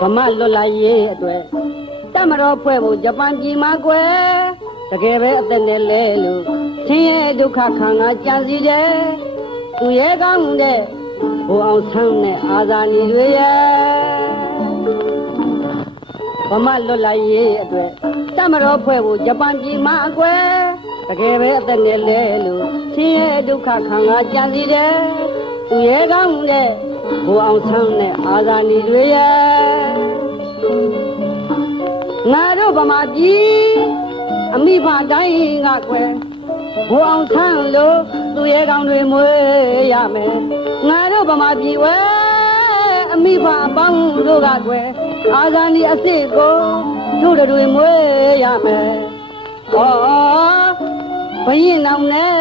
ဗမာလွတ်လာရေးအတွက်တမတော်ဖွဲ့ဖို့ဂျပန်ပြည်မှာကွယ်တကယ်ပဲအသက်နဲ့လဲလို့ဆင်းရဲဒုက္ခခံကကြံစည်တယ်သူရဲ့ကောင်းတဲ့ဘိုးအောင်ဆန်းနဲ့အာဇာနည်တွေရဲ့ဗမာလွတ်လာရေးအတွက်တမတော်ဖွဲ့ဖို့ဂျပန်ပြည်မှာကွယ်တကယ်ပဲအသက်နဲ့လဲလို့ဆင်းရဲဒုက္ခခံကကြံစည်တယ်သူရဲ့ကောင်းတဲ့ဘိုးအောင်ဆန်းနဲ့အာဇာနည်တွေရဲ့ငါတို့ဗမာပြည်အမိဖတိုင်းကကွယ်ဘိုးအောင်ဆန်းလို့သူရဲ့ကောင်းတွေမွေးရမယ်ငါတို့ဗမာပြည်ဝဲအမိဖအပေါင်းတို့ကကွယ်အာဇာနည်အစ်စ်ကိုတို့တွေမွေးရမယ်ဩဘရင်နောင်နဲ့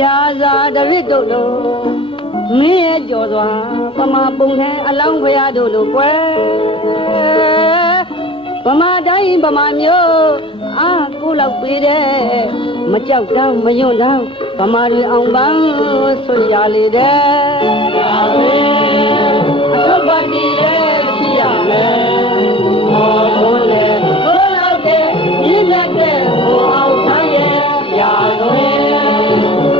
ရာဇာတရစ်တို့လိုမင်းရဲ့ကြော်စွာဗမာပုံထဲအလောင်းဖရာတို့လိုကွယ်ဗမာတိုင်းဗမာမျိုးအားကိုလောက်ပေးတယ်မကြောက်တောင်းမယွန့်တောင်းဗမာတွေအောင်ပန်းဆွရလေတဲ့အထုပ်ပါတီရဲ့ရှိရမယ်ဘုံလေဘုံလောက်တဲ့မြင့်မြတ်တဲ့ဘုံအောင်ဆန်းရဲ့ရာသွေး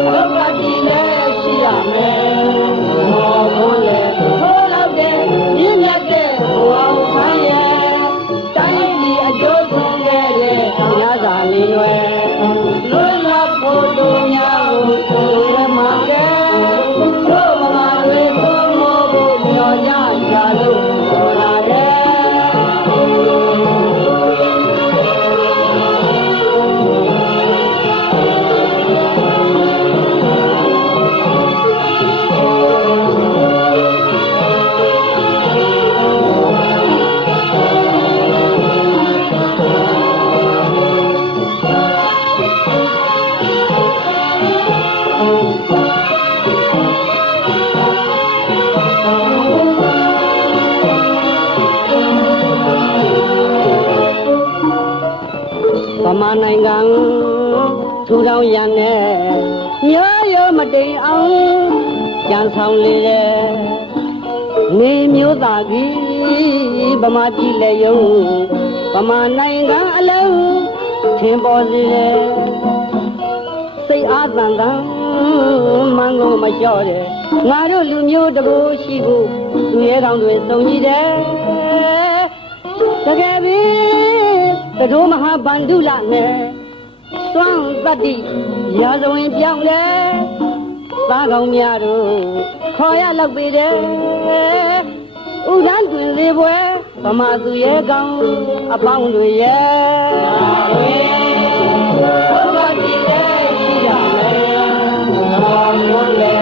အထုပ်ပါတီရဲ့ရှိရမယ်ဘုံလေဘုံလောက်တဲ့မြင့်မြတ်တဲ့ဘုံအောင်ဆန်းရဲ့တိုင်းပြည်အကျိုးဆုံးရဲ့ညစာလေးရွယ်လွတ်လပ်ဖို့တို့များကိုသူရမှာကဲတို့ဗမာတွေဘုံမို့ဖို့မျှော်ကြကြလို့ခေါ်လာတယ်ဗမာနိုင်ငံထူထောင်ရတဲ့ရိုးရိုးမတိမ်အောင်ကြံဆောင်လေတဲ့နေမျိုးသားကြီးဗမာပြည်လက်ယုံဗမာနိုင်ငံအလုံးထင်ပေါ်စေတဲ့စိတ်အားသန်သန်မန်းလို့မလျှော့တဲ့ငါတို့လူမျိုးတကူရှိဖို့သူရဲကောင်းတွေစုံကြည့်တယ်တကယ်ပြီတတို့မဟာဗန္ဓုလနဲ့သွမ်းတတ္တိရာဇဝင်ပြောင်းလဲသားကောင်းများတို့ခေါ်ရလောက်ပေတယ်ဥဒန်းတွင်လေပွဲဗမာသူရဲ့ကောင်းအပေါင်းတွေရဲ့ဘုရားကြည်ရဲ့ရှိရမယ်